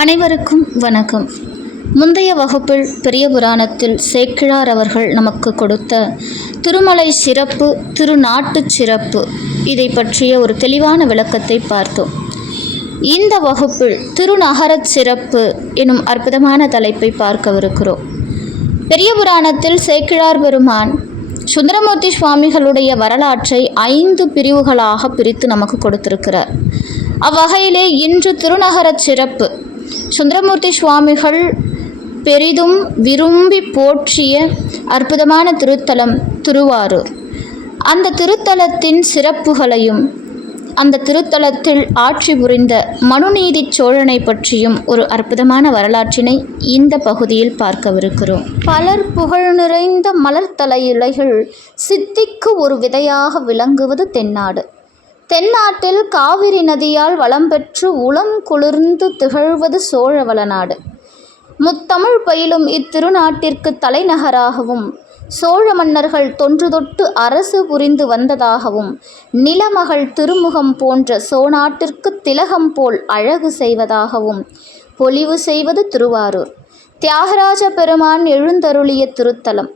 அனைவருக்கும் வணக்கம். முந்தைய வகுப்பில் பெரிய புராணத்தில் சேக்கிழார் அவர்கள் நமக்கு கொடுத்த திருமலை சிறப்பு, திருநாட்டு சிறப்பு, இதை பற்றிய ஒரு தெளிவான விளக்கத்தை பார்த்தோம். இந்த வகுப்பில் திருநகரச் சிறப்பு எனும் அற்புதமான தலைப்பை பார்க்கவிருக்கிறோம். பெரிய புராணத்தில் சேக்கிழார் பெருமான் சுந்தரமூர்த்தி சுவாமிகளுடைய வரலாற்றை 5 பிரிவுகளாக பிரித்து நமக்கு கொடுத்திருக்கிறார். அவ்வகையிலே இன்று திருநகரச் சிறப்பு, சுந்தரமூர்த்தி சுவாமிகள் பெரிதும் விரும்பி போற்றிய அற்புதமான திருத்தலம் திருவாரூர். அந்த திருத்தலத்தின் சிறப்புகளையும் அந்த திருத்தலத்தில் ஆட்சி புரிந்த மனுநீதி சோழனை பற்றியும் ஒரு அற்புதமான வரலாற்றினை இந்த பகுதியில் பார்க்கவிருக்கிறோம். பலர் புகழ் நிறைந்த மலர்தலை இலைகள் சித்திக்கு ஒரு விதையாக விளங்குவது தென்னாடு. தென்னாட்டில் காவிரி நதியால் வளம் பெற்று உளம் குளிர்ந்து திகழ்வது சோழவள நாடு. முத்தமிழ் பயிலும் இத்திருநாட்டிற்கு தலைநகராகவும் சோழ மன்னர்கள் தொன்று தொட்டு அரசு புரிந்து வந்ததாகவும் நிலமகள் திருமுகம் போன்ற சோநாட்டிற்கு திலகம் போல் அழகு செய்வதாகவும் பொலிவு செய்வது திருவாரூர். தியாகராஜ பெருமான் எழுந்தருளிய திருத்தலம்.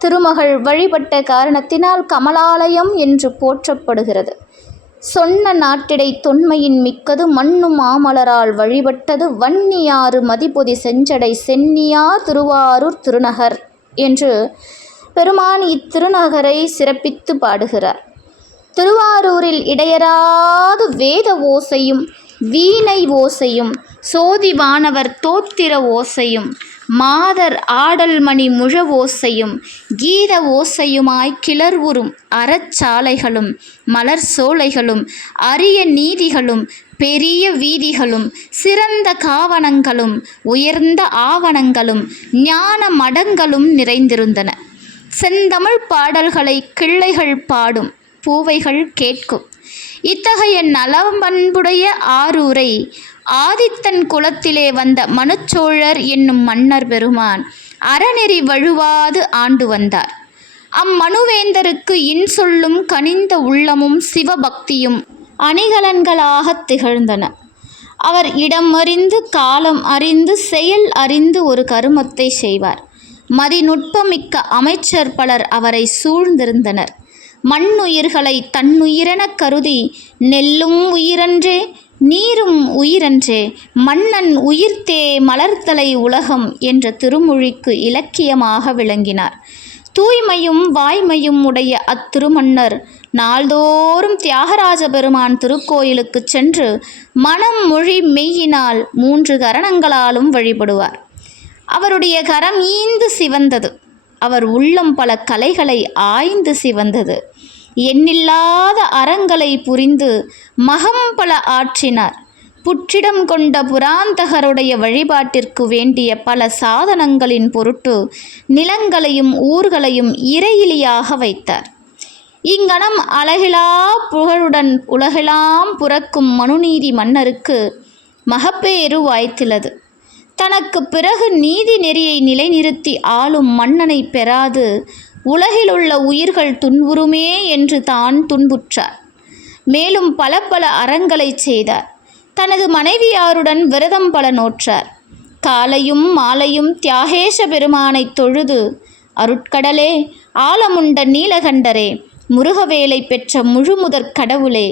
திருமகள் வழிபட்ட காரணத்தினால் கமலாலயம் என்று போற்றப்படுகிறது. சொன்ன நாட்டிடை தொன்மையின் மிக்கது மண்ணும் மாமலரால் வழிபட்டது வன்னியாறு மதிபொதி செஞ்சடை சென்னியா திருவாரூர் திருநகர் என்று பெருமான் இத்திருநகரை சிறப்பித்து பாடுகிறார். திருவாரூரில் இடையராது வேத ஓசையும் வீணை ஓசையும் சோதிவானவர் தோத்திர ஓசையும் மாதர் ஆடல் மணி முழ ஓசையும் கீத ஓசையுமாய் கிளர்வுறும் அறச்சாலைகளும் மலர் சோலைகளும் அரிய நீதிகளும் பெரிய வீதிகளும் சிறந்த காவணங்களும் உயர்ந்த ஆவணங்களும் ஞான மடங்களும் நிறைந்திருந்தன. செந்தமிழ் பாடல்களை கிள்ளைகள் பாடும், பூவைகள் கேட்கும். இத்தகைய நலம்பண்புடைய ஆரூரை ஆதித்தன் குலத்திலே வந்த மனுச்சோழர் என்னும் மன்னர் பெருமான் அறநெறி வழுவாது ஆண்டு வந்தார். அம்மனுவேந்தருக்கு இன்சொல்லும் கனிந்த உள்ளமும் சிவபக்தியும் அணிகலன்களாக திகழ்ந்தன. அவர் இடம் அறிந்து காலம் அறிந்து செயல் அறிந்து ஒரு கருமத்தை செய்வார். மதிநுட்பமிக்க அமைச்சர் பலர் அவரை சூழ்ந்திருந்தனர். மண்ணுயிர்களை தன்னுயிரெனக் கருதி நெல்லும் உயிரன்றே நீரும் உயிரன்றே மன்னன் உயிர்த்தே மலர்தலை உலகம் என்ற திருமொழிக்கு இலக்கியமாக விளங்கினார். தூய்மையும் வாய்மையும் உடைய அத்திருமன்னர் நாள்தோறும் தியாகராஜ பெருமான் திருக்கோயிலுக்கு சென்று மனம் மொழி மெய்யினால் 3 கரணங்களாலும் வழிபடுவார். அவருடைய கரம் ஈந்து சிவந்தது. அவர் உள்ளம் பல கலைகளை ஆய்ந்து சிவந்தது. எண்ணில்லாத அறங்களை புரிந்து மகம் பல ஆற்றினார். புற்றிடம் கொண்ட புராந்தகருடைய வழிபாட்டிற்கு வேண்டிய பல சாதனங்களின் பொருட்டு நிலங்களையும் ஊர்களையும் இறையிலியாக வைத்தார். இங்கனம் அழகிலா புகழுடன் உலகெல்லாம் புரக்கும் மனுநீதி மன்னருக்கு மகப்பேறு வாய்த்துள்ளது. தனக்கு பிறகு நீதி நெறியை நிலைநிறுத்தி ஆளும் மன்னனை பெறாது உலகிலுள்ள உயிர்கள் துன்புறுமே என்று தான் துன்புற்றார். மேலும் பல பல அறங்களை செய்தார். தனது மனைவியாருடன் விரதம் பல நோற்றார். காலையும் மாலையும் தியாகேச பெருமானை தொழுது, அருட்கடலே, ஆலமுண்ட நீலகண்டரே, முருகவேலை பெற்ற முழுமுதற் கடவுளே,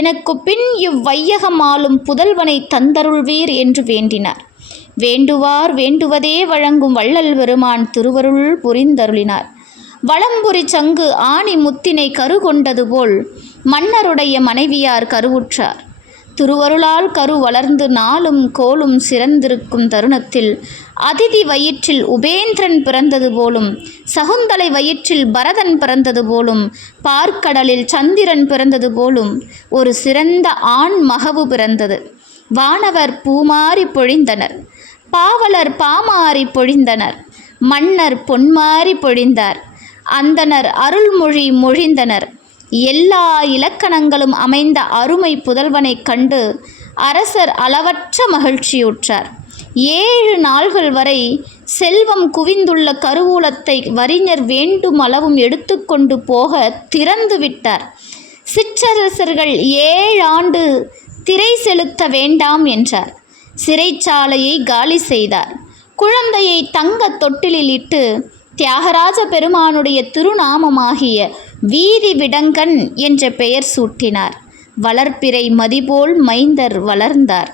எனக்கு பின் இவ்வையகம் ஆளும் புதல்வனை தந்தருள்வீர் என்று வேண்டினார். வேண்டுவார் வேண்டுவதே வழங்கும் வள்ளல் பெருமான் திருவருள் புரிந்தருளினார். வளம்புரி சங்கு ஆணி முத்தினை கரு கொண்டது போல் மன்னருடைய மனைவியார் கருவுற்றார். திருவருளால் கரு வளர்ந்து நாளும் கோலும் சிறந்திருக்கும் தருணத்தில் அதிதி வயிற்றில் உபேந்திரன் பிறந்தது போலும், சகுந்தலை வயிற்றில் பரதன் பிறந்தது போலும், பார்க்கடலில் சந்திரன் பிறந்தது போலும் ஒரு சிறந்த ஆண் மகவு பிறந்தது. வானவர் பூமாரி பொழிந்தனர், பாவலர் பாமாரி பொழிந்தனர், மன்னர் பொன்மாரி பொழிந்தார், அந்தனர் அருள்மொழி மொழிந்தனர். எல்லா இலக்கணங்களும் அமைந்த அருமை புதல்வனைக் கண்டு அரசர் அளவற்ற மகிழ்ச்சியுற்றார். 7 நாள்கள் வரை செல்வம் குவிந்துள்ள கருவூலத்தை வறிஞர் வேண்டும் அளவும் எடுத்துக்கொண்டு போக திறந்து விட்டார். சிற்றரசர்கள் 7 ஆண்டு திரை செலுத்த வேண்டாம் என்றார். சிறைச்சாலையை காலி செய்தார். குழந்தையை தங்க தொட்டிலில் இட்டு தியாகராஜ பெருமானுடைய திருநாமமாகிய வீதி விடங்கன் என்ற பெயர் சூட்டினார். வளர்ப்பிறை மதிபோல் மைந்தர் வளர்ந்தார்.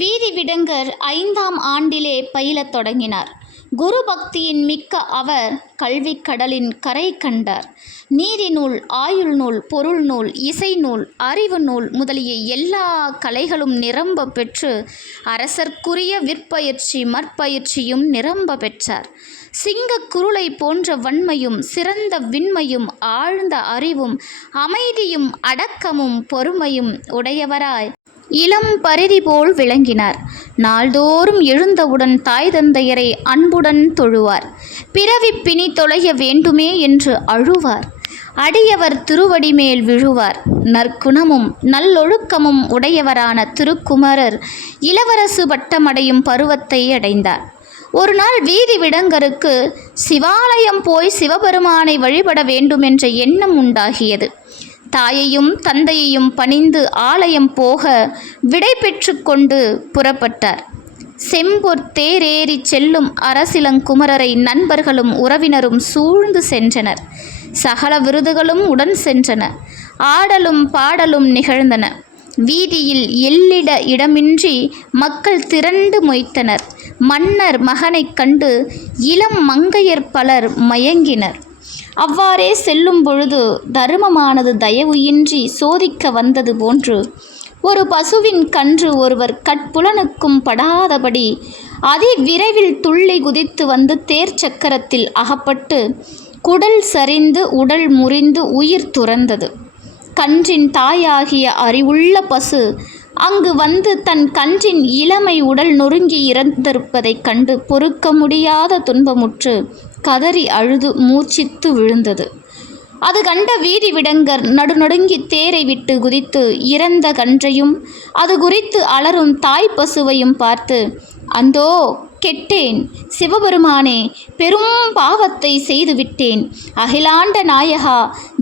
வீதி விடங்கர் 5ஆம் ஆண்டிலே பயிலத் தொடங்கினார். குரு பக்தியின் மிக்க அவர் கல்விக் கடலின் கரை கண்டார். நீதி நூல், ஆயுள் நூல், பொருள் நூல், இசை நூல், அறிவு நூல் முதலிய எல்லா கலைகளும் நிரம்ப பெற்று அரசர்க்குரிய விற்பயிற்சி மற்பயிற்சியும் நிரம்ப பெற்றார். சிங்கக் குருளை போன்ற வன்மையும் சிறந்த விண்மையும் ஆழ்ந்த அறிவும் அமைதியும் அடக்கமும் பொறுமையும் உடையவராய் இளம் பரிதி போல் விளங்கினார். நாள்தோறும் எழுந்தவுடன் தாய் தந்தையரை அன்புடன் தொழுவார். பிறவி பிணி தொலைய வேண்டுமே என்று அழுவார். அடியவர் திருவடி மேல் விழுவார். நற்குணமும் நல்லொழுக்கமும் உடையவரான திருக்குமரர் இளவரசு பட்டமடையும் பருவத்தை அடைந்தார். ஒரு நாள் வீதி விடங்கருக்கு சிவாலயம் போய் சிவபெருமானை வழிபட வேண்டுமென்ற எண்ணம் உண்டாகியது. தாயையும் தந்தையையும் பணிந்து ஆலயம் போக விடை பெற்று கொண்டு புறப்பட்டார். செம்பொற் தேரேறி செல்லும் அரசிலங்குமரரை நண்பர்களும் உறவினரும் சூழ்ந்து சென்றனர். சகல விருதுகளும் உடன் சென்றன. ஆடலும் பாடலும் நிகழ்ந்தன. வீதியில் எல்லிட இடமின்றி மக்கள் திரண்டு மொய்த்தனர். மன்னர் மகனைக் கண்டு இளம் மங்கையர் பலர் மயங்கினர். அவ்வாறே செல்லும் பொழுது தருமமானது தயவு இன்றி சோதிக்க வந்தது போன்று ஒரு பசுவின் கன்று ஒருவர் கட்புலனுக்கும் படாதபடி அதிவிரைவில் துள்ளி குதித்து வந்து தேர் சக்கரத்தில் அகப்பட்டு குடல் சரிந்து உடல் முறிந்து உயிர் துறந்தது. கன்றின் தாயாகிய அறிவுள்ள பசு அங்கு வந்து தன் கன்றின் இளமை உடல் நொறுங்கி இறந்திருப்பதைக் கண்டு பொறுக்க முடியாத துன்பமுற்று கதறி அழுது மூச்சித்து விழுந்தது. அது கண்ட வீதி விடங்கர் நடுநடுங்கி தேரை விட்டு குதித்து இறந்த கன்றையும் அது குறித்து அலரும் தாய் பசுவையும் பார்த்து, அந்தோ கெட்டேன், சிவபெருமானே, பெரும் பாவத்தை செய்துவிட்டேன். அகிலாண்ட நாயகா,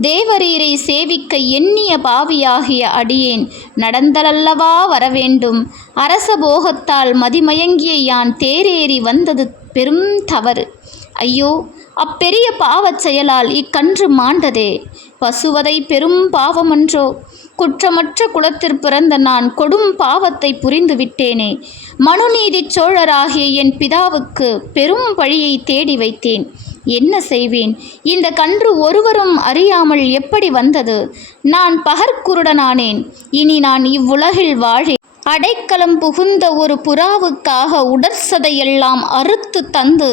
தேவரீரை சேவிக்க எண்ணிய பாவியாகிய அடியேன் நடந்தலல்லவா வரவேண்டும். அரச போகத்தால் மதிமயங்கிய யான் தேரேறி வந்தது பெரும் தவறு. ஐயோ, அப்பெரிய பாவச் செயலால் இக்கன்று மாண்டதே. பசுவதை பெரும் பாவமன்றோ? குற்றமற்ற குலத்திற் பிறந்த நான் கொடும் பாவத்தை புரிந்து விட்டேனே. மனுநீதி சோழராகிய என் பிதாவுக்கு பெரும் பழியை தேடி வைத்தேன். என்ன செய்வேன்? இந்த கன்று ஒருவரும் அறியாமல் எப்படி வந்தது? நான் பகற்குருடனானேன். இனி நான் இவ்வுலகில் வாழேன். அடைக்கலம் புகுந்த ஒரு புறாவுக்காக உடற்சதையெல்லாம் அறுத்து தந்து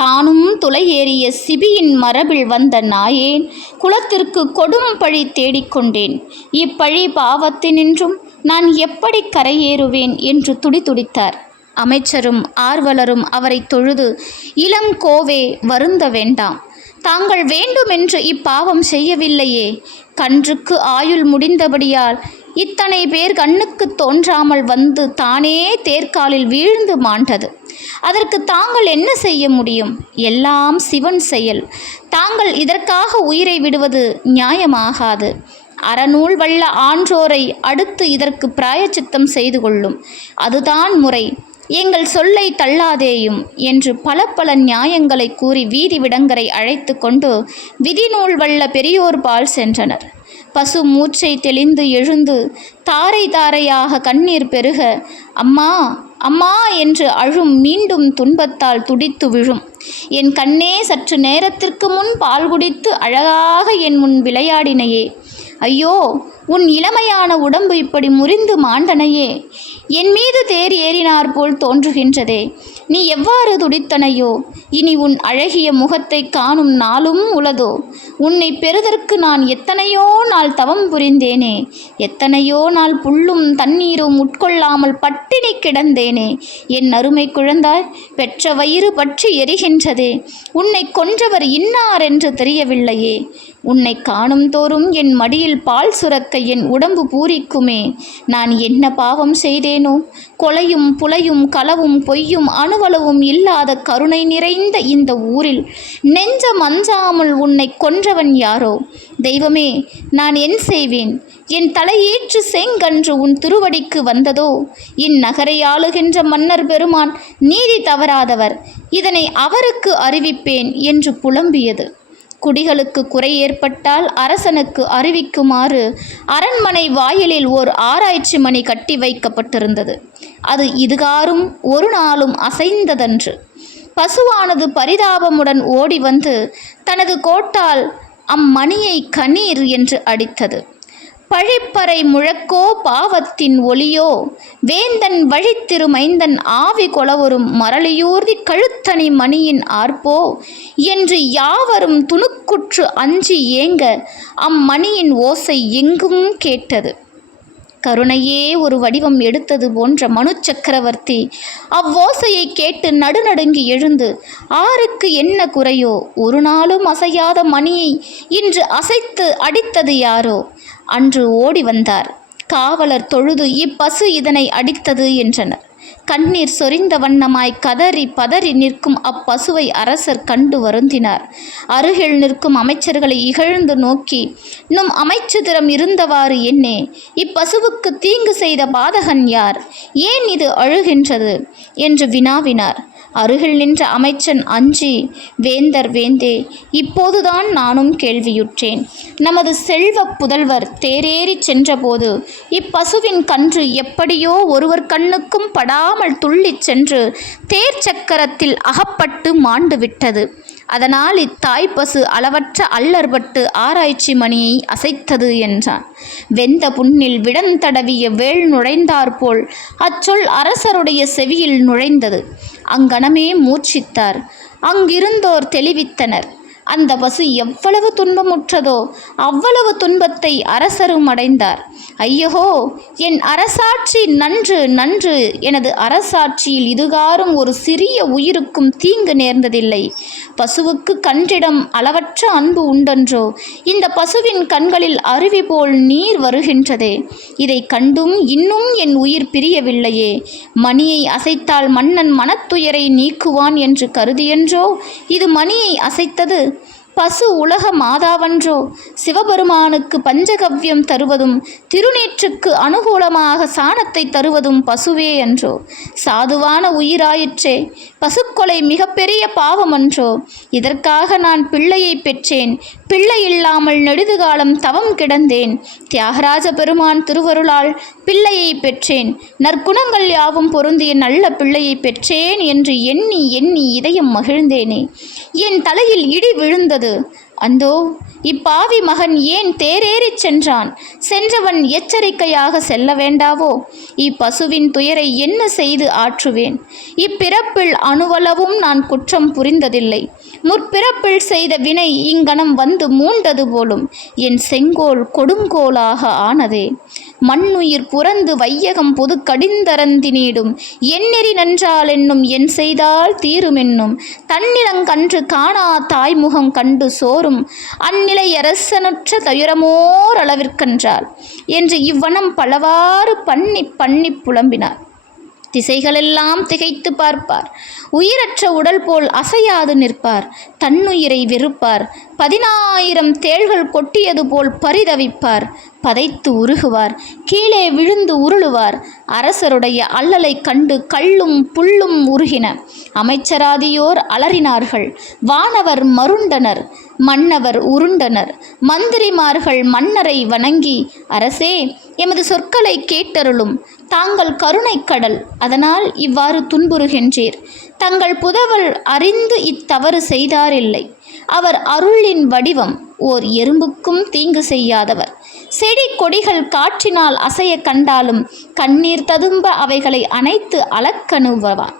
தானும் துளையேறிய சிபியின் மரபில் வந்த நாயேன் குலத்திற்கு கொடும் பழி தேடிக்கொண்டேன். இப்பழி பாவத்தினின்றும் நான் எப்படி கரையேறுவேன் என்று துடிதுடித்தார். அமைச்சரும் ஆர்வலரும் அவரை தொழுது, இளம் கோவே, வருந்த வேண்டாம். தாங்கள் வேண்டுமென்று இப்பாவம் செய்யவில்லையே. கன்றுக்கு ஆயுள் முடிந்தபடியால் இத்தனை பேர் கண்ணுக்கு தோன்றாமல் வந்து தானே தேர்காலில் வீழ்ந்து மாண்டது. அதற்கு தாங்கள் என்ன செய்ய முடியும்? எல்லாம் சிவன் செயல். தாங்கள் இதற்காக உயிரை விடுவது நியாயமாகாது. அறநூல் வல்ல ஆன்றோரை அடுத்து இதற்கு பிராயச்சித்தம் செய்து கொள்ளும். அதுதான் முறை. எங்கள் சொல்லை தள்ளாதேயும் என்று பல பல நியாயங்களை கூறி வீதி விடங்கரை அழைத்து கொண்டு விதிநூல் வல்ல பெரியோர் பால் சென்றனர். பசு மூச்சை தெளிந்து எழுந்து தாரை தாரையாக கண்ணீர் பெருக அம்மா அம்மா என்று அழும். மீண்டும் துன்பத்தால் துடித்து விழும். என் கண்ணே, சற்று நேரத்திற்கு முன் பால் குடித்து அழகாக என் முன் விளையாடினையே. ஐயோ, உன் இளமையான உடம்பு இப்படி முறிந்து மாண்டனையே. என் மீது தேர் ஏறினார் போல் தோன்றுகின்றதே. நீ எவ்வாறு துடித்தனையோ? இனி உன் அழகிய முகத்தை காணும் நாளும் உளதோ? உன்னை பெறுதற்கு நான் எத்தனையோ நாள் தவம் புரிந்தேனே. எத்தனையோ நாள் புல்லும் தண்ணீரும் உட்கொள்ளாமல் பட்டினி கிடந்தேனே. என் அருமை குழந்தாய், பெற்ற வயிறு பற்றி எரிகின்றதே. உன்னை கொன்றவர் இன்னார் என்று தெரியவில்லையே. உன்னை காணும் தோறும் என் மடியில் பால் சுரக்க என் உடம்பு பூரிக்குமே. நான் என்ன பாவம் செய்தேனோ? கொலையும் புலையும் களவும் பொய்யும் அணுவளவும் இல்லாத கருணை நிறைந்த இந்த ஊரில் நெஞ்சம் அஞ்சாமல் உன்னை கொன்றவன் யாரோ? தெய்வமே, நான் என் செய்வேன்? என் தலையேற்று செங்கன்று உன் திருவடிக்கு வந்ததோ? இந்நகரை ஆளுகின்ற மன்னர் பெருமான் நீதி தவறாதவர், இதனை அவருக்கு அறிவிப்பேன் என்று புலம்பியது. குடிகளுக்கு குறை ஏற்பட்டால் அரசனுக்கு அறிவிக்குமாறு அரண்மனை வாயிலில் ஓர் ஆராய்ச்சி மணி கட்டி வைக்கப்பட்டிருந்தது. அது இதுகாரும் ஒரு நாளும் அசைந்ததன்று. பசுவானது பரிதாபமுடன் ஓடி வந்து தனது கோட்டால் அம்மணியை கணீர் என்று அடித்தது. பழிப்பறை முழக்கோ பாவத்தின் ஒலியோ, வேந்தன் வழித்திருமைந்தன் ஆவி கொளவரும் மரளியூர்தி கழுத்தணி மணியின் ஆர்ப்போ என்று யாவரும் துணுக்குற்று அஞ்சி ஏங்க அம்மணியின் ஓசை எங்கும் கேட்டது. கருணையே ஒரு வடிவம் எடுத்தது போன்ற மனு சக்கரவர்த்தி அவ்வோசையை கேட்டு நடுநடுங்கி எழுந்து, ஆருக்கு என்ன குறையோ? ஒரு நாளும் அசையாத மணியை இன்று அசைத்து அடித்தது யாரோ? அன்று ஓடி வந்தார். காவலர் தொழுது இப்பசு இதனை அடித்தது என்றனர். கண்ணீர் சொரிந்த வண்ணமாய் கதறி பதறி நிற்கும் அப்பசுவை அரசர் கண்டு வருந்தினார். அருகில் நிற்கும் அமைச்சர்களை இகழ்ந்து நோக்கி, நும் அமைச்சதிடம் இருந்தவாறு என்னே, இப்பசுவுக்கு தீங்கு செய்த பாதகன் யார்? ஏன் இது அழுகின்றது என்று வினாவினார். அருகில் நின்ற அமைச்சன் அஞ்சி, வேந்தர் வேந்தே, இப்போதுதான் நானும் கேள்வியுற்றேன். நமது செல்வ புதல்வர் தேரேறி சென்றபோது இப்பசுவின் கன்று எப்படியோ ஒருவர் கண்ணுக்கும் படாமல் துள்ளிச் சென்று தேர் சக்கரத்தில் அகப்பட்டு மாண்டு விட்டது. அதனால் இத்தாய்ப்பசு அளவற்ற அல்லற்பட்டு ஆராய்ச்சி மணியை அசைத்தது என்றான். வெந்த புண்ணில் விடந்தடவிய வேள் நுழைந்தாற்போல் அச்சொல் அரசருடைய செவியில் நுழைந்தது. அங்கனமே மூர்ச்சித்தார். அங்கிருந்தோர் தெளிவித்தனர். அந்த பசு எவ்வளவு துன்பமுற்றதோ அவ்வளவு துன்பத்தை அரசரும் அடைந்தார். ஐயோ, என் அரசாட்சி நன்று நன்று. எனது அரசாட்சியில் இதுகாரும் ஒரு சிறிய உயிருக்கும் தீங்கு நேர்ந்ததில்லை. பசுவுக்கு கன்றிடம் அளவற்ற அன்பு உண்டென்றோ? இந்த பசுவின் கண்களில் அருவி போல் நீர் வருகின்றதே, இதை கண்டும் இன்னும் என் உயிர் பிரியவில்லையே. மணியை அசைத்தால் மன்னன் மனத்துயரை நீக்குவான் என்று கருதியென்றோ இது மணியை அசைத்தது? பசு உலக மாதாவன்றோ? சிவபெருமானுக்கு பஞ்சகவ்யம் தருவதும் திருநீற்றுக்கு அனுகூலமாக சாணத்தை தருவதும் பசுவே என்றோ? சாதுவான உயிராயிற்றே. பசுக்கொலை மிகப்பெரிய பாவமன்றோ? இதற்காக நான் பிள்ளையை பெற்றேன். பிள்ளை இல்லாமல் நெடுதுகாலம் தவம் கிடந்தேன். தியாகராஜ பெருமான் திருவருளால் பிள்ளையை பெற்றேன். நற்குணங்கள் யாவும் பொருந்திய நல்ல பிள்ளையை பெற்றேன் என்று எண்ணி எண்ணி இதயம் மகிழ்ந்தேனே. என் தலையில் இடி விழுந்தது. அந்தோ, இப்பாவி மகன் ஏன் தேரேறிச் சென்றான்? சென்றவன் எச்சரிக்கையாக செல்ல வேண்டாவோ? இப்பசுவின் துயரை என்ன செய்து ஆற்றுவேன்? இப்பிறப்பில் அணுவளவும் நான் குற்றம் புரிந்ததில்லை. முற்பிறப்பில் செய்த வினை இங்கனம் வந்து மூண்டது போலும். என் செங்கோல் கொடுங்கோலாக ஆனதே. மண்ணுயிர் புறந்து வையகம் பொது கடிந்தரந்தினீடும் எண்ணெறி நன்றால் என்னும் என் செய்தால் தீருமென்னும் தன்னிலங்கன்று காணா தாய்முகம் கண்டு சோறும் அந்நிலை அரசனுற்ற துயரமோர் அளவிற்கன்றால் என்று இவ்வனம் பலவாறு பண்ணி பண்ணி புலம்பினார். திசைகளெல்லாம் திகைத்து பார்ப்பார். உயிரற்ற உடல் போல் அசையாது நிற்பார். தன்னுயிரை வெறுப்பார். 10,000 தேள்கள் கொட்டியது போல் பரிதவிப்பார். பதைத்து உருகுவார். கீழே விழுந்து உருளுவார். அரசருடைய அல்லலை கண்டு கல்லும் புல்லும் உருகின. அமைச்சராதியோர் அலறினார்கள். வானவர் மருண்டனர். மன்னவர் உருண்டனர். மந்திரிமார்கள் மன்னரை வணங்கி, அரசே, எமது சொற்களை கேட்டருளும். தாங்கள் கருணை கடல், அதனால் இவ்வாறு துன்புறுகின்றீர். தங்கள் புதவர் அறிந்து இத்தவறு செய்தாரில்லை. அவர் அருளின் வடிவம். ஓர் எறும்புக்கும் தீங்கு செய்யாதவர். செடி கொடிகள் காற்றினால் அசைய கண்டாலும் கண்ணீர் ததும்ப அவைகளை அணைத்து அளக்கணுவார்.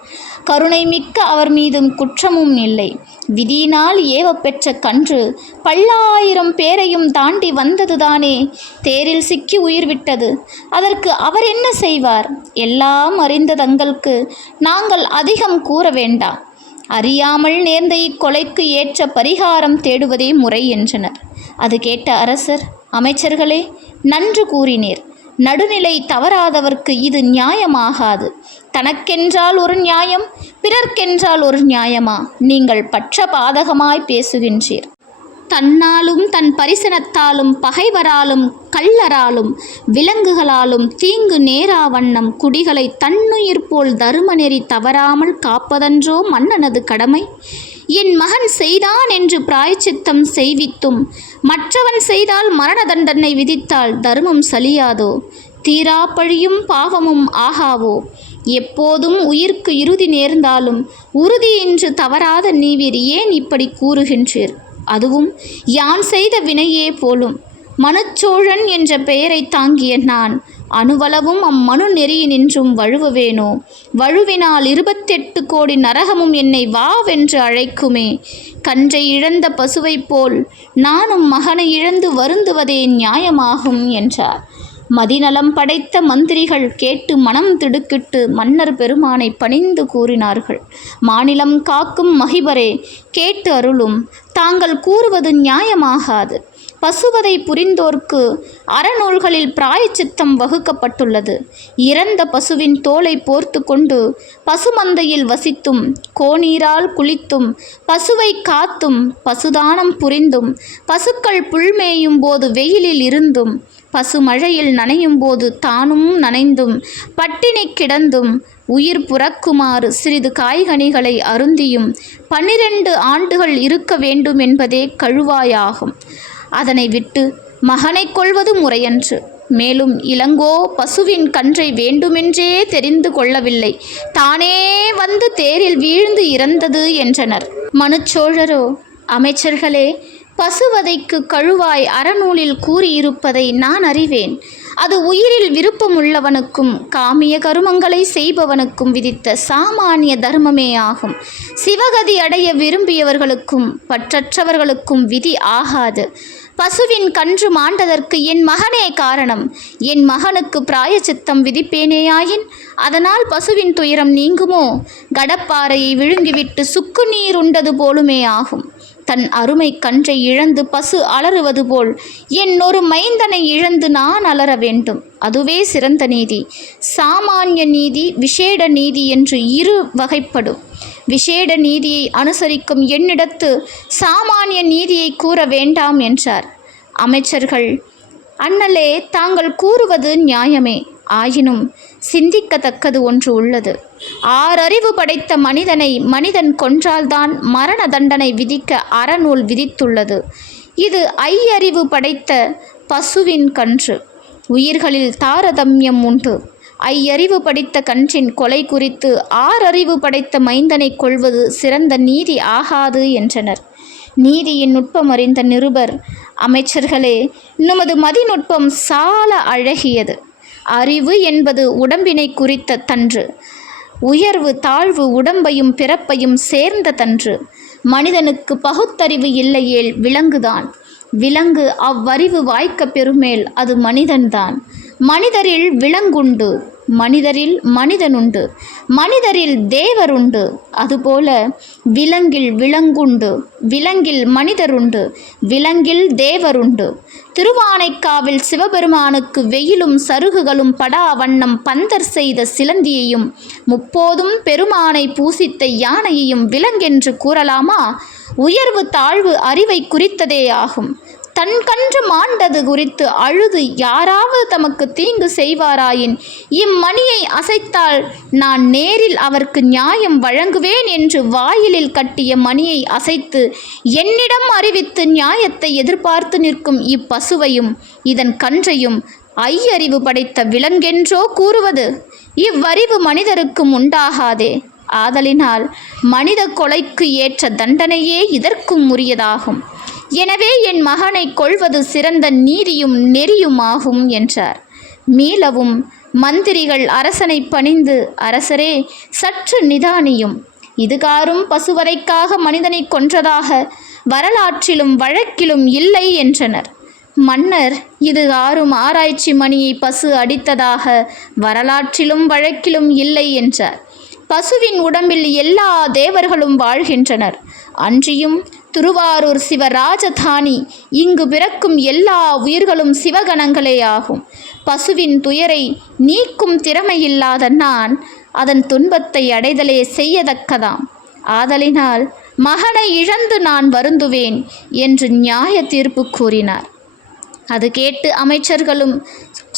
கருணை மிக்க அவர் மீதும் குற்றமும் இல்லை. விதியினால் ஏவப்பெற்ற கன்று 10,000 பேரையும் தாண்டி வந்ததுதானே. தேரில் சிக்கி உயிர் விட்டது. அதற்கு அவர் என்ன செய்வார்? எல்லாம் அறிந்த தங்களுக்கு நாங்கள் அதிகம் கூற வேண்டாம். அறியாமல் நேர்ந்த இக்கொலைக்கு ஏற்ற பரிகாரம் தேடுவதே முறை என்றனர். அது கேட்ட அரசர், அமைச்சர்களே, நன்று கூறினீர். நடுநிலை தவறாதவர்க்கு இது நியாயமாகாது. தனக்கென்றால் ஒரு நியாயம், பிறர்க்கென்றால் ஒரு நியாயமா? நீங்கள் பட்சபாதகமாய் பேசுகின்றீர். தன்னாலும் தன் பரிசனத்தாலும் பகைவராலும் கள்ளராலும் விலங்குகளாலும் தீங்கு நேரா வண்ணம் குடிகளை தன்னுயிர் போல் தருமநெறி தவறாமல் காப்பதன்றோ மன்னனது கடமை? என் மகன் செய்தான் என்று பிராயச்சித்தம் செய்வித்தும் மற்றவன் செய்தால் மரண தண்டனை விதித்தால் தர்மம் சலியாதோ? தீரா பழியும் பாவமும் ஆகாவோ? எப்போதும் உயிர்க்கு இறுதி நேர்ந்தாலும் உறுதியின்று தவறாத நீவீர் ஏன் இப்படி கூறுகின்றீர்? அதுவும் யான் செய்த வினையே போலும். மனுச்சோழன் என்ற பெயரை தாங்கிய நான் அணுவளவும் அம்மனு நெறியினின்றும் வழுவுவேனோ? வழுவினால் 28 கோடி நரகமும் என்னை வாவென்று அழைக்குமே. கன்றை இழந்த பசுவைப் போல் நானும் மகனை இழந்து வருந்துவதே நியாயமாகும் என்றார். மதிநலம் படைத்த மந்திரிகள் கேட்டு மனம் திடுக்கிட்டு மன்னர் பெருமானை பணிந்து கூறினார்கள். மாநிலம் காக்கும் மகிபரே, கேட்டு அருளும். தாங்கள் கூறுவது நியாயமாகாது. பசுவதை புரிந்தோர்க்கு அறநூல்களில் பிராயச்சித்தம் வகுக்கப்பட்டுள்ளது. இறந்த பசுவின் தோலை போர்த்து கொண்டு பசுமந்தையில் வசித்தும், கோணீரால் குளித்தும், பசுவை காத்தும், பசுதானம் புரிந்தும், பசுக்கள் புல்மேயும் போது வெயிலில் இருந்தும், பசு மழையில் நனையும் போது தானும் நனைந்தும், பட்டினி கிடந்தும், உயிர் புறக்குமாறு சிறிது காய்கனிகளை அருந்தியும் 12 ஆண்டுகள் இருக்க வேண்டும் என்பதே கழுவாயாகும். அதனை விட்டு மகனை கொள்வது முறையன்று. மேலும் இளங்கோ பசுவின் கன்றை வேண்டுமென்றே தெரிந்து கொள்ளவில்லை, தானே வந்து தேரில் வீழ்ந்து இறந்தது என்றனர். மனுச்சோழரோ, அமைச்சர்களே, பசுவதைக்கு கழுவாய் அறநூலில் கூறியிருப்பதை நான் அறிவேன். அது உயிரில் விருப்பமுள்ளவனுக்கும் காமிய கருமங்களை செய்பவனுக்கும் விதித்த சாமானிய தர்மமே ஆகும். சிவகதி அடைய விரும்பியவர்களுக்கும் பற்றற்றவர்களுக்கும் விதி ஆகாது. பசுவின் கன்று மாண்டதற்கு என் மகனே காரணம். என் மகனுக்கு பிராயச்சித்தம் விதிப்பேனேயாயின் அதனால் பசுவின் துயரம் நீங்குமோ? கடப்பாறையை விழுங்கிவிட்டு சுக்கு நீர் உண்டது போலுமே ஆகும். தன் அருமை கன்றை இழந்து பசு அலறுவது போல் என் ஒரு மைந்தனை இழந்து நான் அலற வேண்டும். அதுவே சிறந்த நீதி. சாமானிய நீதி, விசேட நீதி என்று 2 வகைப்படும். விசேட நீதியை அனுசரிக்கும் என்னிடத்து சாமானிய நீதியை கூற வேண்டாம் என்றார். அமைச்சர்கள், அண்ணலே, தாங்கள் கூறுவது நியாயமே. ஆயினும் சிந்திக்கத்தக்கது ஒன்று உள்ளது. 6 அறிவு படைத்த மனிதனை மனிதன் கொன்றால்தான் மரண தண்டனை விதிக்க அறநூல் விதித்துள்ளது. இது 5 அறிவு படைத்த பசுவின் கன்று. உயிர்களில் தாரதமியம் உண்டு. 5 அறிவு படைத்த கன்றின் கொலை குறித்து 6 அறிவு படைத்த மைந்தனை கொள்வது சிறந்த நீதி ஆகாது என்றனர். நீதியின் நுட்பம் அறிந்த நிருபர், அமைச்சர்களே, நமது மதிநுட்பம் சால அழகியது. அறிவு என்பது உடம்பினை குறித்த தன்று. உயர்வு தாழ்வு உடம்பையும் பிறப்பையும் சேர்ந்த தன்று. மனிதனுக்கு பகுத்தறிவு இல்லையேல் விலங்குதான். விலங்கு அவ்வறிவு வாய்க்க பெறுமேல் அது மனிதன்தான். மனிதரில் விலங்குண்டு, மனிதரில் மனிதனுண்டு, மனிதரில் தேவருண்டு. அதுபோல விலங்கில் விலங்குண்டு, விலங்கில் மனிதருண்டு, விலங்கில் தேவருண்டு. திருவானைக்காவில் சிவபெருமானுக்கு வெயிலும் சருகுகளும் படா வண்ணம் பந்தர் செய்த சிலந்தியையும் 30 பெருமானை பூசித்த யானையையும் விலங்கென்று கூறலாமா? உயர்வு தாழ்வு அறிவை குறித்ததே ஆகும். தன் கன்று மாண்டது குறித்து அழுது யாராவது தமக்கு தீங்கு செய்வாராயின் இம்மணியை அசைத்தால் நான் நேரில் அவருக்கு நியாயம் வழங்குவேன் என்று வாயிலில் கட்டிய மணியை அசைத்து என்னிடம் அறிவித்து நியாயத்தை எதிர்பார்த்து நிற்கும் இப்பசுவையும் இதன் கன்றையும் 5 அறிவு படைத்த விலங்கென்றோ கூறுவது? இவ்வறிவு மனிதருக்கும் உண்டாகாதே. ஆதலினால் மனித கொலைக்கு ஏற்ற தண்டனையே இதற்கும் உரியதாகும். எனவே என் மகனை கொள்வது சிறந்த நீதியும் நெறியுமாகும் என்றார். மீளவும் மந்திரிகள் அரசனை பணிந்து, அரசரே, சற்று நிதானியும். இதுகாரும் பசுவதைக்காக மனிதனை கொன்றதாக வரலாற்றிலும் வழக்கிலும் இல்லை என்றனர். மன்னர், இது ஆறும் ஆராய்ச்சி மணியை பசு அடித்ததாக வரலாற்றிலும் வழக்கிலும் இல்லை என்றார். பசுவின் உடம்பில் எல்லா தேவர்களும் வாழ்கின்றனர். அன்றியும் திருவாரூர் சிவராஜதானி. இங்கு பிறக்கும் எல்லா உயிர்களும் சிவகணங்களே ஆகும். பசுவின் துயரை நீக்கும் திறமையில்லாத நான் அதன் துன்பத்தை அடைதலே செய்யத்தக்கதாம். ஆதலினால் மகனை இழந்து நான் வருந்துவேன் என்று நியாய தீர்ப்பு கூறினார். அது கேட்டு அமைச்சர்களும்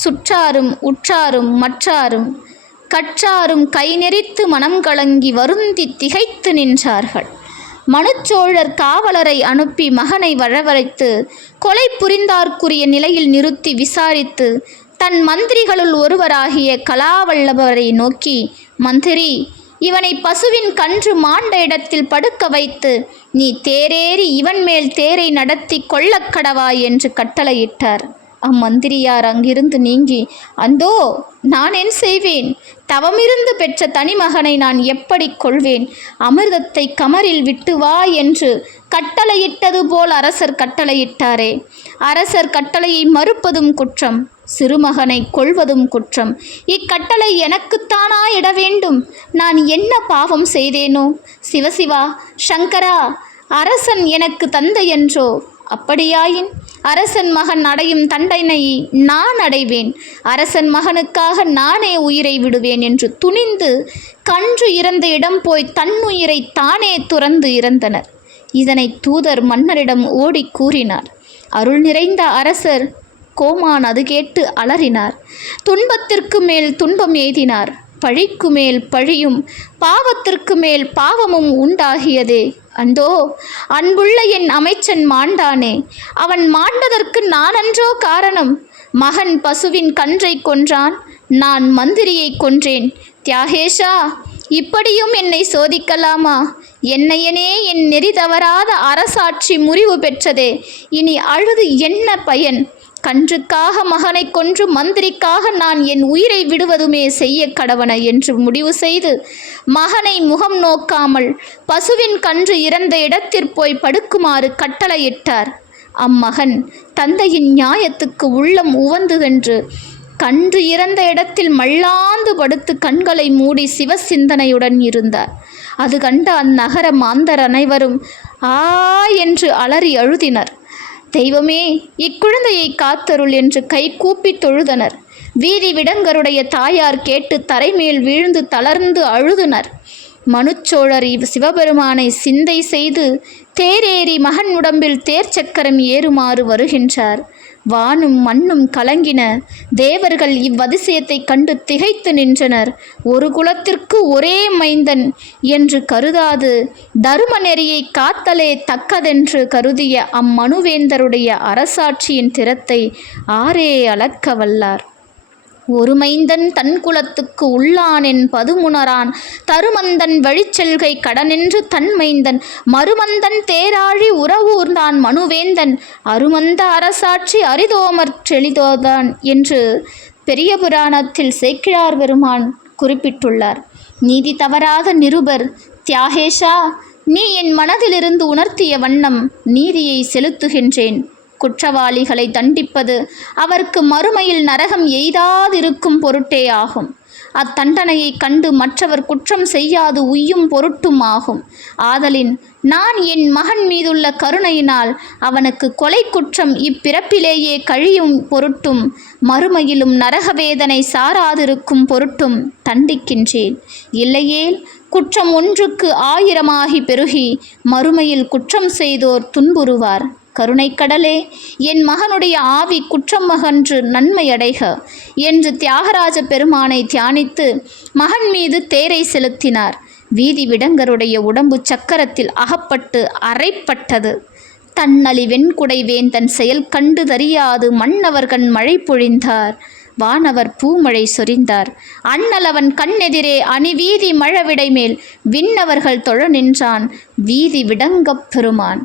சுற்றாரும் உற்றாரும் மற்றாரும் கற்றாரும் கை நெறித்து மனம் கலங்கி வருந்தி திகைத்து நின்றார்கள். மனுச்சோழர் காவலரை அனுப்பி மகனை வரவழைத்து கொலை புரிந்தார்க்குரிய நிலையில் நிறுத்தி விசாரித்து தன் மந்திரிகளுள் ஒருவராகிய கலாவல்லவரை நோக்கி, மந்திரி, இவனை பசுவின் கன்று மாண்ட இடத்தில் படுக்க வைத்து நீ தேரேறி இவன் மேல் தேரை நடத்தி கொள்ளக்கடவா என்று கட்டளையிட்டார். அம்மந்திரியார் அங்கிருந்து நீங்கி, அந்தோ நான் என் செய்வேன்? தவமிருந்து பெற்ற தனிமகனை நான் எப்படி கொள்வேன்? அமிர்தத்தை கமரில் விட்டு வா என்று கட்டளையிட்டது போல் அரசர் கட்டளையிட்டாரே. அரசர் கட்டளையை மறுப்பதும் குற்றம், சிறுமகனை கொள்வதும் குற்றம். இக்கட்டளை எனக்குத்தானா இட வேண்டும்? நான் என்ன பாவம் செய்தேனோ? சிவசிவா, சங்கரா, அரசன் எனக்கு தந்தை என்றோ? அப்படியாயின் அரசன் மகன் அடையும் தண்டனையை நான் அடைவேன். அரசன் மகனுக்காக நானே உயிரை விடுவேன் என்று துணிந்து கன்று இறந்த இடம் போய் தன்னுயிரை தானே துறந்து இறந்தனர். இதனை தூதர் மன்னரிடம் ஓடி கூறினார். அருள் நிறைந்த அரசர் கோமான் அது கேட்டு அலறினார். துன்பத்திற்கு மேல் துன்பம் எய்தினார். பழிக்கு மேல் பழியும் பாவத்திற்கு மேல் பாவமும் உண்டாகியதே. அந்தோ அன்புள்ள என் அமைச்சன் மாண்டானே, அவன் மாண்டதற்கு நானன்றோ காரணம்? மகன் பசுவின் கன்றை கொன்றான், நான் மந்திரியை கொன்றேன். தியாகேஷா, இப்படியும் என்னை சோதிக்கலாமா? என்னையனே என் நெறி தவறாத அரசாட்சி முறிவு பெற்றதே. இனி அழுது என்ன பயன்? கன்றுக்காக மகனை கொன்று மந்திரிக்காக நான் என் உயிரை விடுவதுமே செய்ய கடவன என்று முடிவு செய்து மகனை முகம் நோக்காமல் பசுவின் கன்று இறந்த இடத்திற் போய் படுக்குமாறு கட்டளையிட்டார். அம்மகன் தந்தையின் நியாயத்துக்கு உள்ளம் உவந்துகென்று கன்று இறந்த இடத்தில் மல்லாந்து படுத்து கண்களை மூடி சிவசிந்தனையுடன் இருந்தார். அது கண்ட அந்நகர மாந்தர் அனைவரும் ஆ என்று அலறி அழுதினர். தெய்வமே, இக்குழந்தையை காத்தருள் என்று கை கூப்பி தொழுதனர். வீதி விடங்கருடைய தாயார் கேட்டு தரைமேல் வீழ்ந்து தளர்ந்து அழுதுனர். மனுச்சோழர் சிவபெருமானை சிந்தை செய்து தேரேறி மகன் உடம்பில் தேர் சக்கரம் ஏறுமாறு வருகின்றார். வானும் மண்ணும் கலங்கின. தேவர்கள் இவ்வதிசயத்தை கண்டு திகைத்து நின்றனர். ஒரு குலத்திற்கு ஒரே மைந்தன் என்று கருதாது தரும நெறியை காத்தலே தக்கதென்று கருதிய அம்மனுவேந்தருடைய அரசாட்சியின் திறத்தை ஆரே அளக்க வல்லார். ஒரு மைந்தன் தன் குலத்துக்கு உள்ளானென் பதுமுனரான் தருமந்தன் வழிச்செல்கை கடனென்று தன் மைந்தன் மருமந்தன் தேராழி உறவூர்ந்தான் மனுவேந்தன் அருமந்த அரசாட்சி அரிதோமற் செழிதோதான் என்று பெரிய புராணத்தில் சேக்கிழார் பெருமான் குறிப்பிட்டுள்ளார். நீதி தவறாத நிருபர், தியாகேஷா, நீ என் மனதிலிருந்து உணர்த்திய வண்ணம் நீதியை செலுத்துகின்றேன். குற்றவாளிகளை தண்டிப்பது அவருக்கு மறுமையில் நரகம் எய்தாதிருக்கும் பொருட்டே ஆகும். அத்தண்டனையை கண்டு மற்றவர் குற்றம் செய்யாது உய்யும் பொருட்டும் ஆகும். ஆதலின் நான் என் மகன் மீதுள்ள கருணையினால் அவனுக்கு கொலை குற்றம் இப்பிறப்பிலேயே கழியும் பொருட்டும் மறுமையிலும் நரகவேதனை சாராதிருக்கும் பொருட்டும் தண்டிக்கின்றேன். இல்லையேல் குற்றம் ஒன்றுக்கு 1000 பெருகி மறுமையில் குற்றம் செய்தோர் துன்புறுவார். கருணைக்கடலே, என் மகனுடைய ஆவி குற்றம் மகன்று நன்மையடைக என்று தியாகராஜ பெருமானை தியானித்து மகன் மீது தேரை செலுத்தினார். வீதி விடங்கருடைய உடம்பு சக்கரத்தில் அகப்பட்டு அரைப்பட்டது. தன்னலி வெண்குடை வேந்தன் செயல் கண்டு தறியாது மன்னவர்கண் மழை பொழிந்தார். வானவர் பூமழை சொரிந்தார். அண்ணலவன் கண்ணெதிரே அணிவீதி மழவிடை மேல் விண்ணவர்கள் தொழ நின்றான் வீதி விடங்கப் பெருமான்.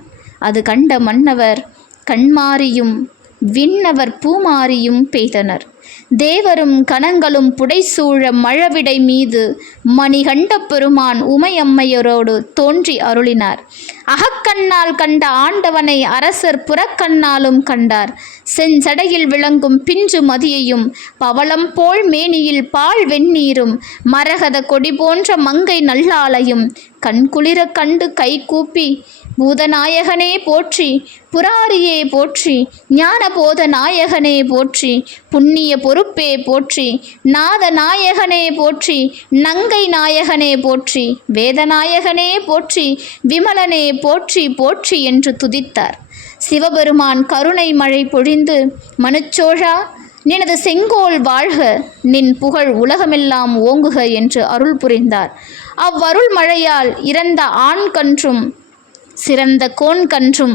அது கண்ட மன்னவர் கண்மாரியும் விண்ணவர் பூமாரியும் பெய்தனர். தேவரும் கணங்களும் புடைசூழ மழவிடை மீது மணிகண்ட பெருமான் உமையம்மையரோடு தோன்றி அருளினார். அகக்கண்ணால் கண்ட ஆண்டவனை அரசர் புறக்கண்ணாலும் கண்டார். செஞ்சடையில் விளங்கும் பிஞ்சு மதியையும் பவளம் போல் மேனியில் பால் வெந்நீரும் மரகத கொடி போன்ற மங்கை நல்லாளையும் கண்குளிர கண்டு கை கூப்பி பூதநாயகனே போற்றி, புராரியே போற்றி, ஞானபோத நாயகனே போற்றி, புண்ணிய பொறுப்பே போற்றி, நாதநாயகனே போற்றி, நங்கை நாயகனே போற்றி, வேதநாயகனே போற்றி, விமலனே போற்றி போற்றி என்று துதித்தார். சிவபெருமான் கருணை மழை பொழிந்து, மனுச்சோழா, நினது செங்கோல் வாழ்க, நின் புகழ் உலகமெல்லாம் ஓங்குக என்று அருள் புரிந்தார். அவ்வருள் மழையால் இறந்த ஆண் கன்றும் சிறந்த கோன் கன்றும்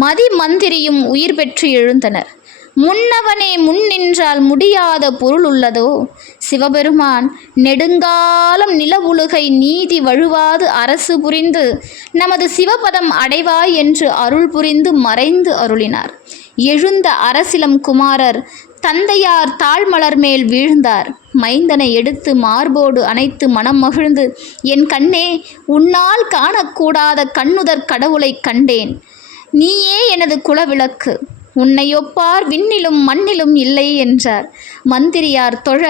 மதி மந்திரியும் உயிர் பெற்று எழுந்தனர். முன்னவனே முன் நின்றால் முடியாத பொருள் உள்ளதோ? சிவபெருமான் நெடுங்காலம் நிலவுலகை நீதி வழுவாது அரசு புரிந்து நமது சிவபதம் அடைவாய் என்று அருள் புரிந்து மறைந்து அருளினார். எழுந்த அரசிலம் குமாரர் தந்தையார் தாழ்மலர் மேல் வீழ்ந்தார். மைந்தனை எடுத்து மார்போடு அணைத்து மனம் மகிழ்ந்து, என் கண்ணே, உன்னால் காணக்கூடாத கண்ணுதற் கடவுளை கண்டேன். நீயே எனது குலவிளக்கு, உன்னையொப்பார் விண்ணிலும் மண்ணிலும் இல்லை என்றார். மந்திரியார் தொழ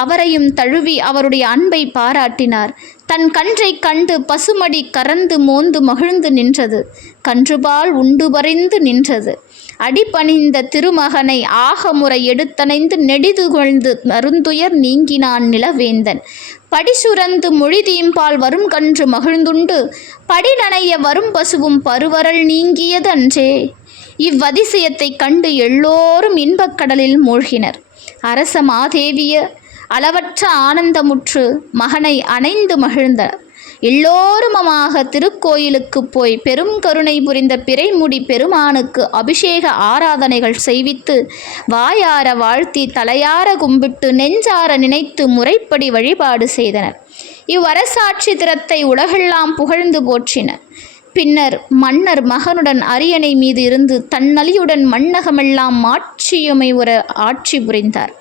அவரையும் தழுவி அவருடைய அன்பை பாராட்டினார். தன் கன்றை கண்டு பசுமடி கறந்து மோந்து மகிழ்ந்து நின்றது. கன்றுபால் உண்டு பறிந்து நின்றது. அடிபணிந்த திருமகனை ஆகமுறை எடுத்தணைந்து நெடிதுகொழ்ந்து அருந்துயர் நீங்கினான் நிலவேந்தன். படிசுரந்து மொழிதீம்பால் வரும் கன்று மகிழ்ந்துண்டு படிநனைய வரும் பசுவும் பருவரல் நீங்கியது அன்றே. இவ்வதிசயத்தை கண்டு எல்லோரும் இன்பக்கடலில் மூழ்கினர். அரச மாதேவிய அளவற்ற ஆனந்தமுற்று மகனை அணைந்து மகிழ்ந்தார். எல்லோருமமாக திருக்கோயிலுக்கு போய் பெரும் கருணை புரிந்த பிறைமுடி பெருமானுக்கு அபிஷேக ஆராதனைகள் செய்வித்து வாயார வாழ்த்தி தலையார கும்பிட்டு நெஞ்சார நினைத்து முறைப்படி வழிபாடு செய்தனர். இவ்வரசாட்சி திறத்தை உலகெல்லாம் புகழ்ந்து போற்றினர். பின்னர் மன்னர் மகனுடன் அரியணை மீது இருந்து தன்னலியுடன் மண்ணகமெல்லாம் மாட்சியுமை உற ஆட்சி புரிந்தார்.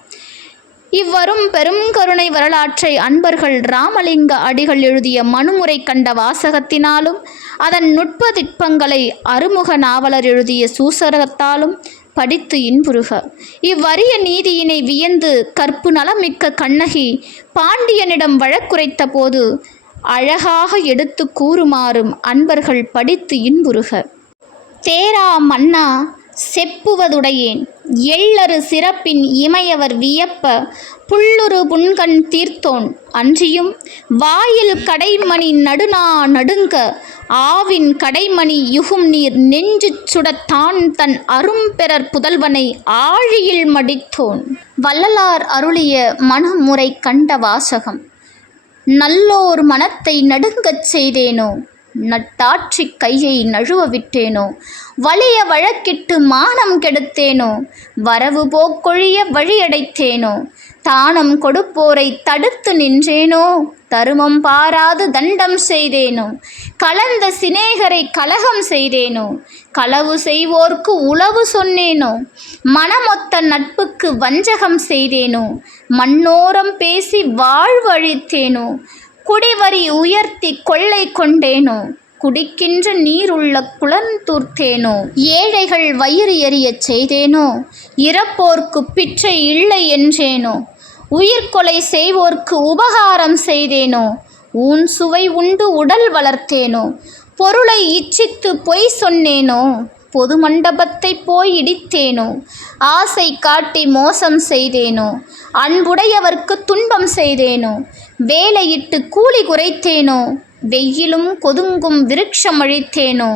இவ்வரும் பெரும் கருணை வரலாற்றை அன்பர்கள் ராமலிங்க அடிகள் எழுதிய மனுமுறை கண்ட வாசகத்தினாலும் அதன் நுட்ப திட்பங்களை அருமுக நாவலர் எழுதிய சூசகத்தாலும் படித்து இன்புறுக. இவ்வரிய நீதியினை வியந்து கற்பு நலமிக்க கண்ணகி பாண்டியனிடம் வழக்குரைத்த போது அழகாக எடுத்து கூறுமாறும் அன்பர்கள் படித்து இன்புறுக. தேரா மன்னா செப்புவதுடையேன், எள்ளரு சிறப்பின் இமையவர் வியப்ப புல்லுரு புன்கண் தீர்த்தோன், அன்றியும் வாயில் கடைமணி நடுநா நடுங்க ஆவின் கடைமணி யுகும் நீர் நெஞ்சு சுடத்தான் தன் அரும்பெறர் புதல்வனை ஆழியில் மடித்தோன். வள்ளலார் அருளிய மனுமுறை கண்ட வாசகம். நல்லோர் மனத்தை நடுங்கச் செய்தேனோ, நட்டாற்றி கையை நழுவ விட்டேனோ, வலிய வழக்கிட்டு மானம் கெடுத்தேனோ, வரவு போக்கொழிய வழியடைத்தேனோ, தானம் கொடுப்போரை தடுத்து நின்றேனோ, தருமம் பாராது தண்டம் செய்தேனோ, கலந்த சிநேகரை கலகம் செய்தேனோ, களவு செய்வோர்க்கு உளவு சொன்னேனோ, மனமொத்த நட்புக்கு வஞ்சகம் செய்தேனோ, மண்ணோரம் பேசி வாழ்வழித்தேனோ, குடிவரி உயர்த்தி கொள்ளை கொண்டேனோ, குடிக்கின்ற நீருள்ள குளந்தூர்த்தேனோ, ஏழைகள் வயிறு எரியச் செய்தேனோ, இறப்போர்க்கு பிச்சை இல்லை என்றேனோ, உயிர்கொலை செய்வோர்க்கு உபகாரம் செய்தேனோ, ஊன் சுவை உண்டு உடல் வளர்த்தேனோ, பொருளை இச்சித்து பொய் சொன்னேனோ, பொது மண்டபத்தை போய் இடித்தேனோ, ஆசை காட்டி மோசம் செய்தேனோ, அன்புடையவர்க்கு துன்பம் செய்தேனோ, வேலையிட்டு கூலி குறைத்தேனோ, வெயிலும் கொதுங்கும் விருட்சம் அழித்தேனோ,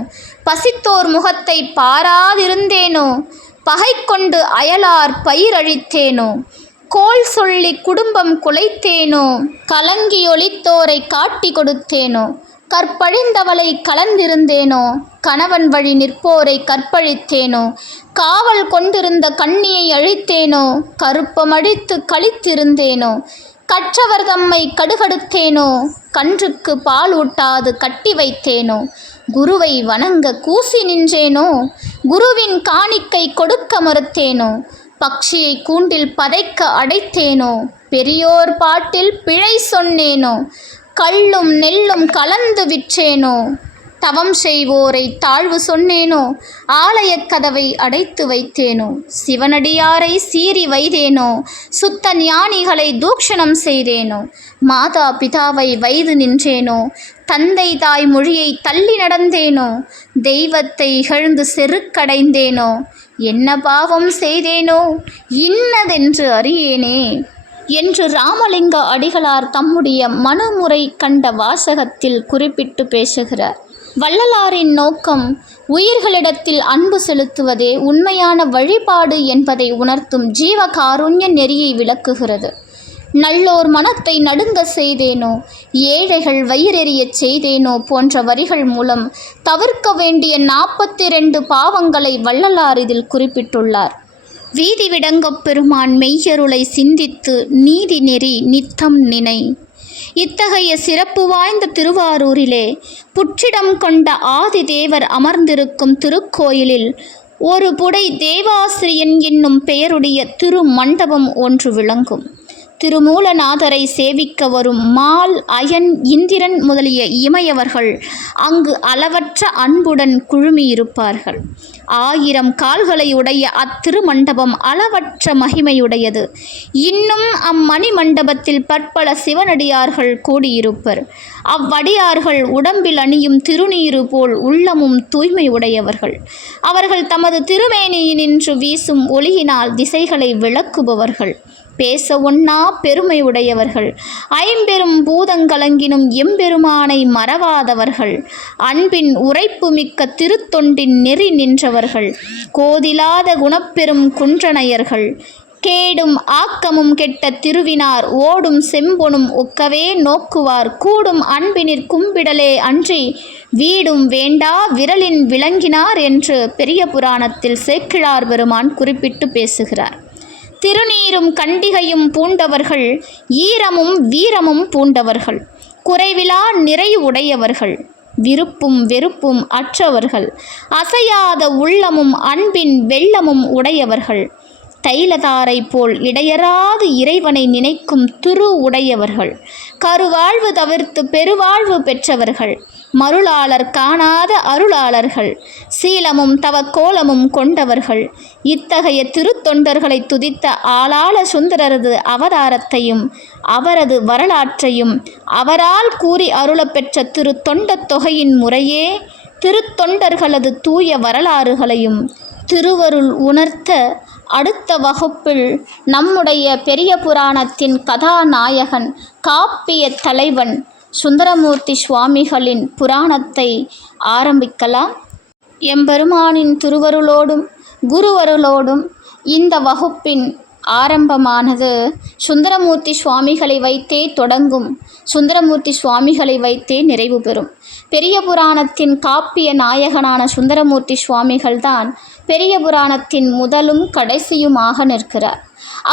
பசித்தோர் முகத்தை பாராதிருந்தேனோ, பகை கொண்டு அயலார் பயிரழித்தேனோ, கோல் சொல்லி குடும்பம் குலைத்தேனோ, கலங்கியொளித்தோரை காட்டி கொடுத்தேனோ, கற்பழிந்தவளை கலந்திருந்தேனோ, கணவன் வழி நிற்போரை கற்பழித்தேனோ, காவல் கொண்டிருந்த கண்ணியை அழித்தேனோ, கருப்பமழித்து கழித்திருந்தேனோ, கற்றவர் தம்மை கடுகடுத்தேனோ, கன்றுக்கு பால் ஊட்டாது கட்டி வைத்தேனோ, குருவை வணங்க கூசி நின்றேனோ, குருவின் காணிக்கை கொடுக்க மறுத்தேனோ, பக்ஷியை கூண்டில் பதைக்க அடைத்தேனோ, பெரியோர் பாட்டில் பிழை சொன்னேனோ, கள்ளும் நெல்லும் கலந்து விற்றேனோ, தவம் செய்வோரை தாழ்வு சொன்னேனோ, ஆலயக் கதவை அடைத்து வைத்தேனோ, சிவனடியாரை சீறி வைத்தேனோ, சுத்த ஞானிகளை தூஷணம் செய்தேனோ, மாதா பிதாவை வைது நின்றேனோ, தந்தை தாய் மொழியை தள்ளி நடந்தேனோ, தெய்வத்தை இகழ்ந்து செருக்கடைந்தேனோ, என்ன பாவம் செய்தேனோ இன்னதென்று அறியேனே என்று ராமலிங்க அடிகளார் தம்முடைய மனுமுறை கண்ட வாசகத்தில் குறிப்பிட்டு பேசுகிறார். வள்ளலாரின் நோக்கம் உயிர்களிடத்தில் அன்பு செலுத்துவதே உண்மையான வழிபாடு என்பதை உணர்த்தும் ஜீவகாருண்ய நெறியை விளக்குகிறது. நல்லோர் மனத்தை நடுங்க செய்தேனோ, ஏழைகள் வயிறெறியச் செய்தேனோ போன்ற வரிகள் மூலம் தவிர்க்க வேண்டிய 42 பாவங்களை வள்ளலார் இதில் குறிப்பிட்டுள்ளார். வீதி விடங்கப் பெருமான் மெய்யருளை சிந்தித்து நீதி நெறி நித்தம் நினை. இத்தகைய சிறப்பு வாய்ந்த திருவாரூரிலே புற்றிடம் கொண்ட ஆதி தேவர் அமர்ந்திருக்கும் திருக்கோயிலில் ஒரு புடை தேவாசிரியன் என்னும் பெயருடைய திருமண்டபம் ஒன்று விளங்கும். திருமூலநாதரை சேவிக்க வரும் மால், அயன், இந்திரன் முதலிய இமையவர்கள் அங்கு அளவற்ற அன்புடன் குழுமியிருப்பார்கள். 1000 கால்களை உடைய அத்திருமண்டபம் அளவற்ற மகிமையுடையது. இன்னும் அம்மணி மண்டபத்தில் பற்பல சிவனடியார்கள் கூடியிருப்பர். அவ்வடியார்கள் உடம்பில் அணியும் திருநீரு போல் உள்ளமும் தூய்மை உடையவர்கள். அவர்கள் தமது திருமேனியினின்று வீசும் ஒளியினால் திசைகளை விளக்குபவர்கள். பேச ஒண்ணா பெருமை உடையவர்கள். 50 பூதங்கலங்கினும் எம்பெருமானை மறவாதவர்கள். அன்பின் உரைப்பு மிக்க திருத்தொண்டின் நெறி நின்றவர்கள். கோதிலாத குணப்பெரும் குன்றனையர்கள். கேடும் ஆக்கமும் கெட்ட திருவினார் ஓடும் செம்பொனும் ஒக்கவே நோக்குவார். கூடும் அன்பினிற் கும்பிடலே அன்றி வீடும் வேண்டா விரலின் விளங்கினார் என்று பெரிய புராணத்தில் சேக்கிழார் பெருமான் குறிப்பிட்டு பேசுகிறார். திருநீரும் கண்டிகையும் பூண்டவர்கள், ஈரமும் வீரமும் பூண்டவர்கள், குறைவிலா நிறை உடையவர்கள், விருப்பும் வெறுப்பும் அற்றவர்கள், அசையாத உள்ளமும் அன்பின் வெள்ளமும் உடையவர்கள், தைலதாரை போல் இடையராது இறைவனை நினைக்கும் துரு உடையவர்கள், கருவாழ்வு தவிர்த்து பெருவாழ்வு பெற்றவர்கள், மருளாளர் காணாத அருளாளர்கள், சீலமும் தவக்கோலமும் கொண்டவர்கள். இத்தகைய திருத்தொண்டர்களை துதித்த ஆளாள சுந்தரரது அவதாரத்தையும் அவரது வரலாற்றையும் அவரால் கூறி அருளப்பெற்ற திரு தொண்டத் தொகையின் முறையே திருத்தொண்டர்களது தூய வரலாறுகளையும் திருவருள் உணர்த்த அடுத்த வகுப்பில் நம்முடைய பெரிய புராணத்தின் கதாநாயகன், காப்பிய தலைவன் சுந்தரமூர்த்தி சுவாமிகளின் புராணத்தை ஆரம்பிக்கலாம். எம்பெருமானின் திருவருளோடும் குருவருளோடும் இந்த வகுப்பின் ஆரம்பமானது சுந்தரமூர்த்தி சுவாமிகளை வைத்தே தொடங்கும், சுந்தரமூர்த்தி சுவாமிகளை வைத்தே நிறைவு பெறும். பெரிய புராணத்தின் காப்பிய நாயகனான சுந்தரமூர்த்தி சுவாமிகள்தான் பெரிய புராணத்தின் முதலும் கடைசியுமாக நிற்கிறார்.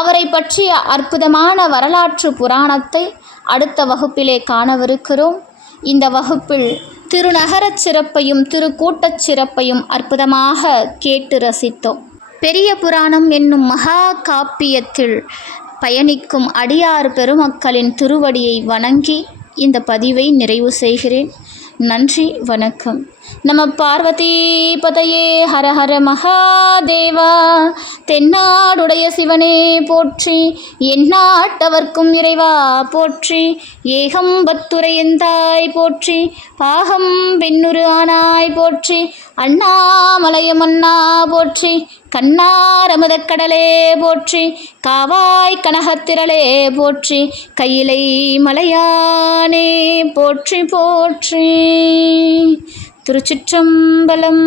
அவரை பற்றிய அற்புதமான வரலாற்று புராணத்தை அடுத்த வகுப்பிலே காணவிருக்கிறோம். இந்த வகுப்பில் திருநகரச் சிறப்பையும் திருக்கூட்டச் சிறப்பையும் அற்புதமாக கேட்டு ரசித்தோம். பெரிய புராணம் என்னும் மகா காப்பியத்தில் பயணிக்கும் அடியார் பெருமக்களின் திருவடியை வணங்கி இந்த பதிவை நிறைவு செய்கிறேன். நன்றி, வணக்கம். நம பார்வதி பதையே, ஹர ஹர மகாதேவா. தென்னாடுடைய சிவனே போற்றி, எந்நாட்டவர்க்கும் இறைவா போற்றி. ஏகம்பத்துரையந்தாய் போற்றி, பாகம் பெண்ணுரு ஆனாய் போற்றி. அண்ணாமலையமன்னா போற்றி, கண்ணாரமுதக் கடலே போற்றி. காவாய் கனகத்திரளே போற்றி, கையிலை மலையானே போற்றி போற்றி. திருச்சிற்றம்பலம்.